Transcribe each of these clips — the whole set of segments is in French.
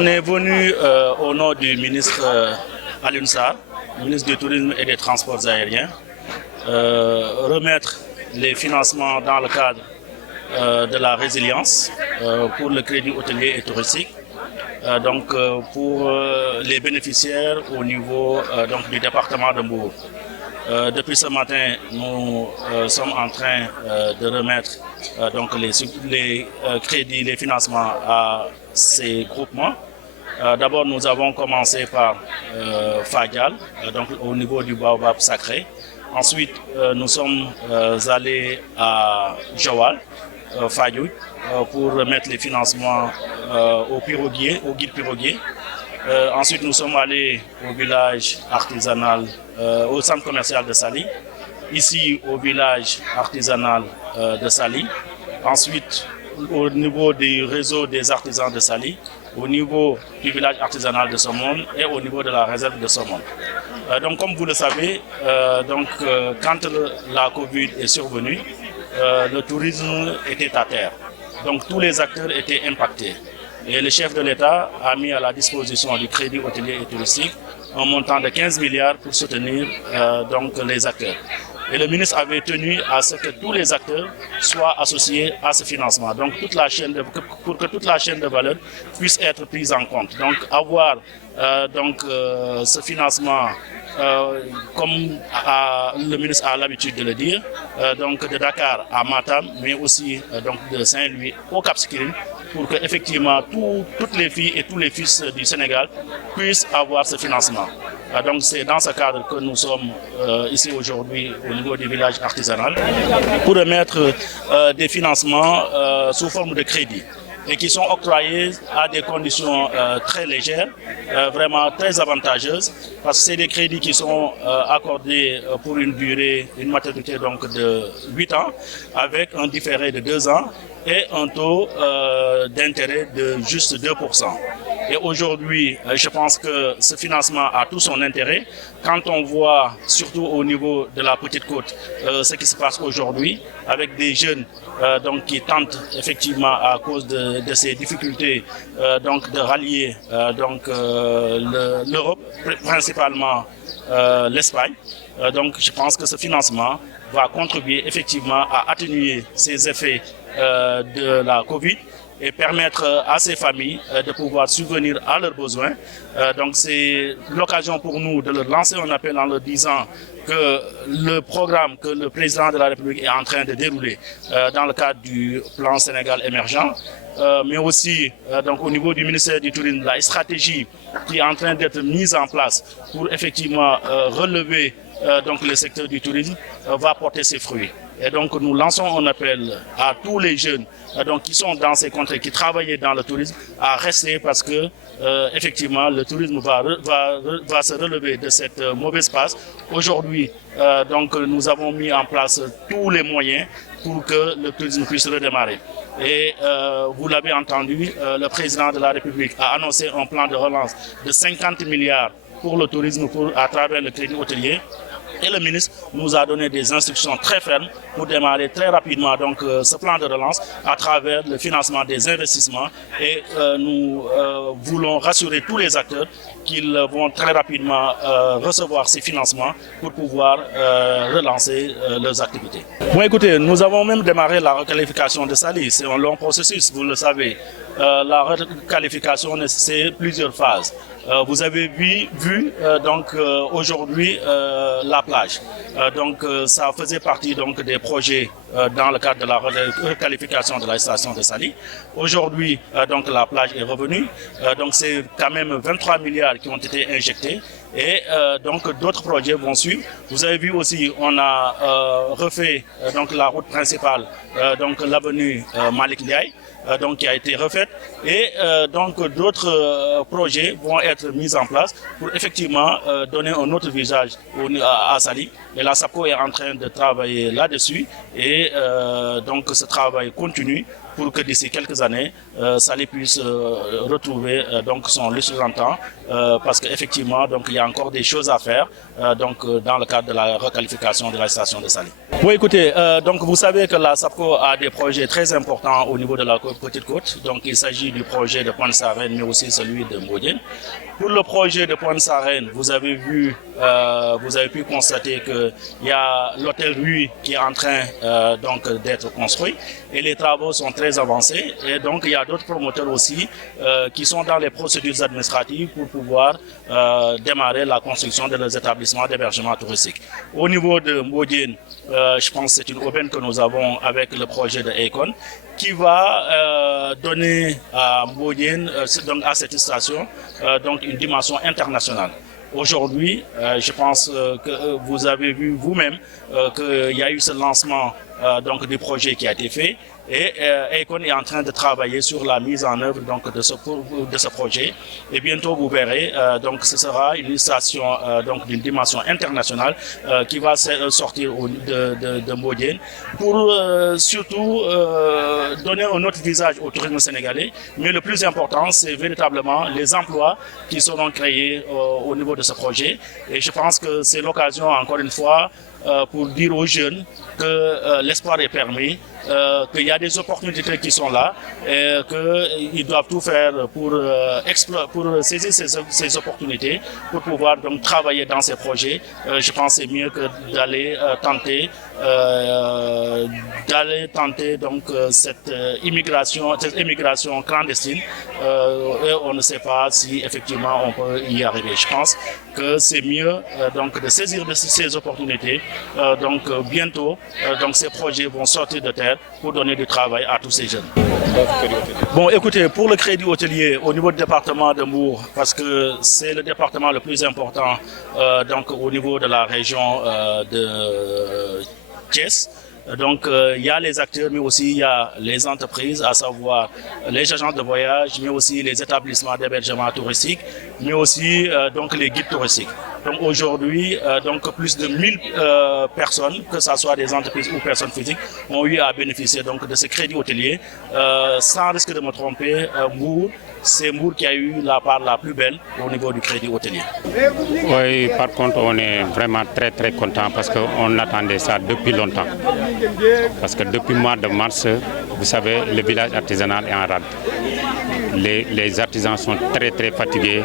On est venu au nom du ministre Alioune Sarr, ministre du Tourisme et des Transports aériens, remettre les financements dans le cadre de la résilience pour le crédit hôtelier et touristique. Pour les bénéficiaires au niveau du département de Mbour. Depuis ce matin, nous sommes en train de remettre les crédits, les financements à ces groupements. D'abord, nous avons commencé par Fadial, au niveau du Baobab sacré. Ensuite, nous sommes allés à Joal, Fadioui, pour remettre les financements au guide piroguier. Ensuite, nous sommes allés au village artisanal, au centre commercial de Saly, ici au village artisanal de Saly. Ensuite, au niveau du réseau des artisans de Saly, au niveau du village artisanal de Somone et au niveau de la réserve de Somone. Comme vous le savez, quand la Covid est survenue, le tourisme était à terre. Donc tous les acteurs étaient impactés. Et le chef de l'État a mis à la disposition du crédit hôtelier et touristique un montant de 15 milliards pour soutenir les acteurs. Et le ministre avait tenu à ce que tous les acteurs soient associés à ce financement. Donc pour que toute la chaîne de valeur puisse être prise en compte. Donc avoir ce financement, comme le ministre a l'habitude de le dire, de Dakar à Matam, mais aussi de Saint-Louis au Cap-Skirring, pour que effectivement toutes les filles et tous les fils du Sénégal puissent avoir ce financement. Donc c'est dans ce cadre que nous sommes ici aujourd'hui au niveau du village artisanal pour remettre des financements sous forme de crédit et qui sont octroyés à des conditions très légères, vraiment très avantageuses, parce que c'est des crédits qui sont accordés pour une maturité de 8 ans, avec un différé de 2 ans et un taux d'intérêt de juste 2%. Et aujourd'hui, je pense que ce financement a tout son intérêt. Quand on voit, surtout au niveau de la Petite Côte, ce qui se passe aujourd'hui, avec des jeunes qui tentent effectivement, à cause de ces difficultés, de rallier l'Europe, principalement l'Espagne. Je pense que ce financement va contribuer effectivement à atténuer ces effets de la Covid et permettre à ces familles de pouvoir subvenir à leurs besoins. C'est l'occasion pour nous de leur lancer un appel en leur disant que le programme que le président de la République est en train de dérouler dans le cadre du plan Sénégal émergent, mais aussi au niveau du ministère du Tourisme, la stratégie qui est en train d'être mise en place pour effectivement relever le secteur du tourisme va porter ses fruits. Et donc nous lançons un appel à tous les jeunes qui sont dans ces contrées, qui travaillent dans le tourisme, à rester parce que effectivement le tourisme va se relever de cette mauvaise passe. Aujourd'hui, nous avons mis en place tous les moyens pour que le tourisme puisse redémarrer. Et vous l'avez entendu, le président de la République a annoncé un plan de relance de 50 milliards pour le tourisme à travers le crédit hôtelier. Et le ministre nous a donné des instructions très fermes pour démarrer très rapidement ce plan de relance à travers le financement des investissements. Et nous voulons rassurer tous les acteurs qu'ils vont très rapidement recevoir ces financements pour pouvoir relancer leurs activités. Bon, écoutez, nous avons même démarré la requalification de Saly. C'est un long processus, vous le savez. La requalification nécessite plusieurs phases. Vous avez vu aujourd'hui la plage. Ça faisait partie des projets dans le cadre de la requalification de la station de Saly. Aujourd'hui, la plage est revenue. C'est quand même 23 milliards qui ont été injectés. Et d'autres projets vont suivre. Vous avez vu aussi, on a refait la route principale, l'avenue Malik Ndiaye, qui a été refaite. Et d'autres projets vont être mis en place pour effectivement donner un autre visage à Saly. Et la SAPCO est en train de travailler là-dessus. Et ce travail continue pour que d'ici quelques années, Saly puisse retrouver son lustre d'antan, parce qu'effectivement, il y a encore des choses à faire dans le cadre de la requalification de la station de Saly. Oui, écoutez, donc vous savez que la SAPCO a des projets très importants au niveau de la Petite Côte. Donc il s'agit du projet de Pointe-Sarène, mais aussi celui de Mbodiène. Pour le projet de Pointe-Sarène, vous avez pu constater qu'il y a l'hôtel Rui qui est en train donc d'être construit et les travaux sont très avancés. Et donc il y a d'autres promoteurs aussi qui sont dans les procédures administratives pour pouvoir démarrer la construction de leurs établissements d'hébergement touristique. Au niveau de Mbodiène, je pense que c'est une aubaine que nous avons avec le projet de Econ qui va donner à Mbodiène, donc à cette station, donc une dimension internationale. Aujourd'hui, je pense que vous avez vu vous-même qu'il y a eu ce lancement donc du projet qui a été fait. Et Econ est en train de travailler sur la mise en œuvre donc, de ce projet. Et bientôt, vous verrez, donc ce sera une station donc d'une dimension internationale qui va sortir de Mbodiène pour surtout donner un autre visage au tourisme sénégalais. Mais le plus important, c'est véritablement les emplois qui seront créés au niveau de ce projet. Et je pense que c'est l'occasion, encore une fois, pour dire aux jeunes que l'espoir est permis, qu'il y a des opportunités qui sont là et qu'ils doivent tout faire pour saisir ces opportunités, pour pouvoir donc travailler dans ces projets. Je pense que c'est mieux que d'aller tenter donc cette immigration clandestine. Et on ne sait pas si effectivement on peut y arriver. Je pense que c'est mieux donc de saisir ces opportunités. Donc bientôt, donc ces projets vont sortir de terre pour donner du travail à tous ces jeunes. Bon, écoutez, pour le crédit hôtelier au niveau du département de Mbour, parce que c'est le département le plus important donc au niveau de la région de Thiès. Donc il y a les acteurs, mais aussi il y a les entreprises, à savoir les agents de voyage, mais aussi les établissements d'hébergement touristique, mais aussi donc les guides touristiques. Donc aujourd'hui, donc plus de 1000 personnes, que ce soit des entreprises ou personnes physiques, ont eu à bénéficier donc de ce crédit hôtelier. Sans risque de me tromper, c'est Mbour qui a eu la part la plus belle au niveau du crédit hôtelier. Oui, par contre, on est vraiment très content parce qu'on attendait ça depuis longtemps. Parce que depuis le mois de mars, vous savez, le village artisanal est en rade. Les artisans sont très fatigués.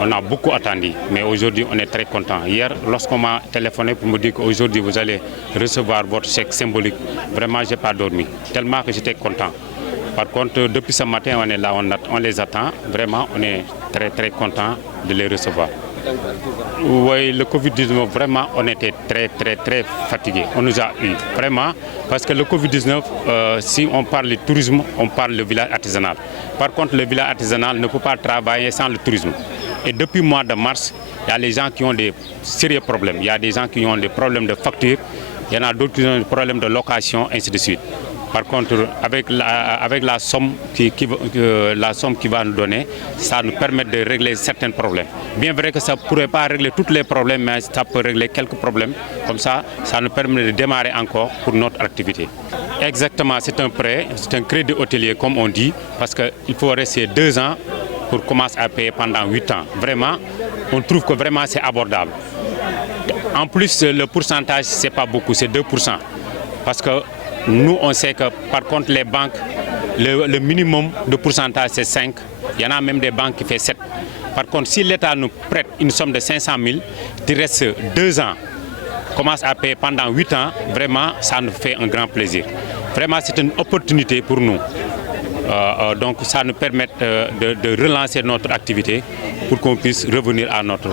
On a beaucoup attendu, mais aujourd'hui on est très content. Hier, lorsqu'on m'a téléphoné pour me dire qu'aujourd'hui vous allez recevoir votre chèque symbolique, vraiment je n'ai pas dormi, tellement que j'étais content. Par contre, depuis ce matin, on est là, on les attend. Vraiment, on est très content de les recevoir. Oui, le Covid-19, vraiment, on était très fatigués. On nous a eu, vraiment, parce que le Covid-19, si on parle de tourisme, on parle de village artisanal. Par contre, le village artisanal ne peut pas travailler sans le tourisme. Et depuis le mois de mars, il y a des gens qui ont des sérieux problèmes. Il y a des gens qui ont des problèmes de facture, il y en a d'autres qui ont des problèmes de location, ainsi de suite. Par contre, avec la somme qui va nous donner, ça nous permet de régler certains problèmes. Bien vrai que ça ne pourrait pas régler tous les problèmes, mais ça peut régler quelques problèmes. Comme ça, ça nous permet de démarrer encore pour notre activité. Exactement, c'est un prêt, c'est un crédit hôtelier comme on dit, parce qu'il faut rester 2 ans pour commencer à payer pendant 8 ans. Vraiment, on trouve que vraiment c'est abordable. En plus, le pourcentage, ce n'est pas beaucoup, c'est 2%. Parce que nous, on sait que par contre, les banques, le minimum de pourcentage, c'est 5. Il y en a même des banques qui font 7. Par contre, si l'État nous prête une somme de 500 000, il reste 2 ans, commence à payer pendant 8 ans, vraiment, ça nous fait un grand plaisir. Vraiment, c'est une opportunité pour nous. Donc, ça nous permet de relancer notre activité pour qu'on puisse revenir à notre